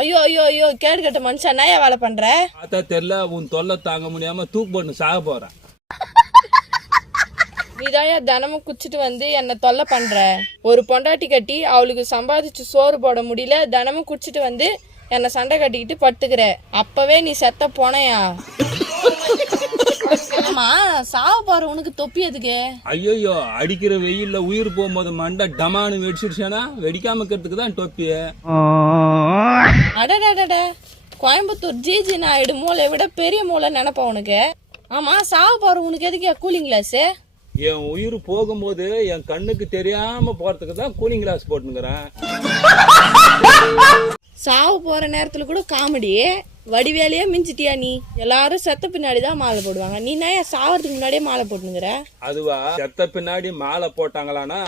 ஐயோ ஐயோ ஐயோ, கேடு கட்ட மனுஷன் என்ன வேலை பண்ற? பார்த்தா தெரியல, உன் தொல்லை தாங்க முடியாம தூக்கு போட்டு சாக போறேன். நீதாயா தினமும் குச்சிட்டு வந்து என்ன தொல்லை பண்ற. ஒரு பொண்டாட்டி கட்டி அவளுக்கு சம்பாதிச்சு சோறு போட முடியல, தினமும் குச்சிட்டு வந்து என்ன சண்டை கட்டிக்கிட்டு படுத்துக்கிற. அப்பவே நீ செத்த போனையா? ஆமா, சாவ போற உனக்கு தொப்பி எதுக்கு? ஐயோ, அடிக்கிற வெயில்ல உயிர் போகும்போது மண்டை டமானு வெடிச்சிருச்சேனா, வெடிக்காம இருக்கிறதுக்கு தான் தொப்பி. அடடட, கோயம்புத்தூர் ஜிஜி நாயுடு மூளை விட பெரிய மூளை நினைப்பா உனக்கு. ஆமா, சாவ போற உனக்கு எதுக்கு கூலிங் கிளாஸ்? என் உயிர் போகும்போது என் கண்ணுக்கு தெரியாம போறதுக்கு தான் கூலிங் கிளாஸ் போட்டுங்கிறேன். சாவு போற நேரத்துல கூட காமெடி. வடிவேலையே மிஞ்சிட்டியா நீ? எல்லாரும் செத்த பின்னாடிதான் மாலை போடுவாங்க, நீ நான் சாவறதுக்கு முன்னாடியே மாலை போட்டுங்கிற. அதுவா, செத்த பின்னாடி மாலை போட்டாங்களானா,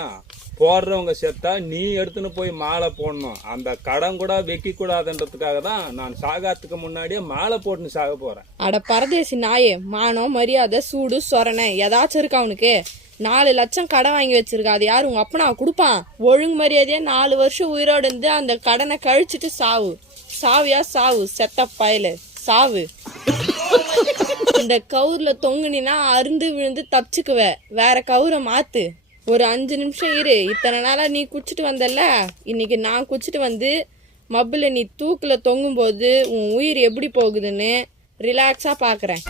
போடுறவங்க செத்தா நீ எடுத்துன்னு போய் மாலை போடணும். அந்த கடன் கூட வைக்க கூடாதுன்றதுக்காக தான் நான் சாகத்துக்கு முன்னாடியே மாலை போட்டுன்னு சாக போறேன். அட பரதேசி நாயே, மானம் மரியாதை சூடு சொரணை ஏதாச்சும் இருக்கா உனக்கு? 4 லட்சம் கடன் வாங்கி வச்சிருக்கா, அது யாரு உங்க அப்பனா கொடுப்பான்? ஒழுங்கு மரியாதையா 4 வருஷம் உயிரோடு இருந்து அந்த கடனை கழிச்சிட்டு சாவு. சாவியா சாவு, செத்த பயல சாவு. இந்த கவுர்ல தொங்குனா அருந்து விழுந்து தப்பிச்சுக்குவ. வேற கவுரை மாத்து. ஒரு 5 நிமிஷம் இரு. இத்தனை நாளா நீ குச்சிட்டு வந்தல, இன்னைக்கு நான் குச்சிட்டு வந்து மப்புல நீ தூக்குல தொங்கும் போது உன் உயிர் எப்படி போகுதுன்னு ரிலாக்ஸா பாக்குறேன்.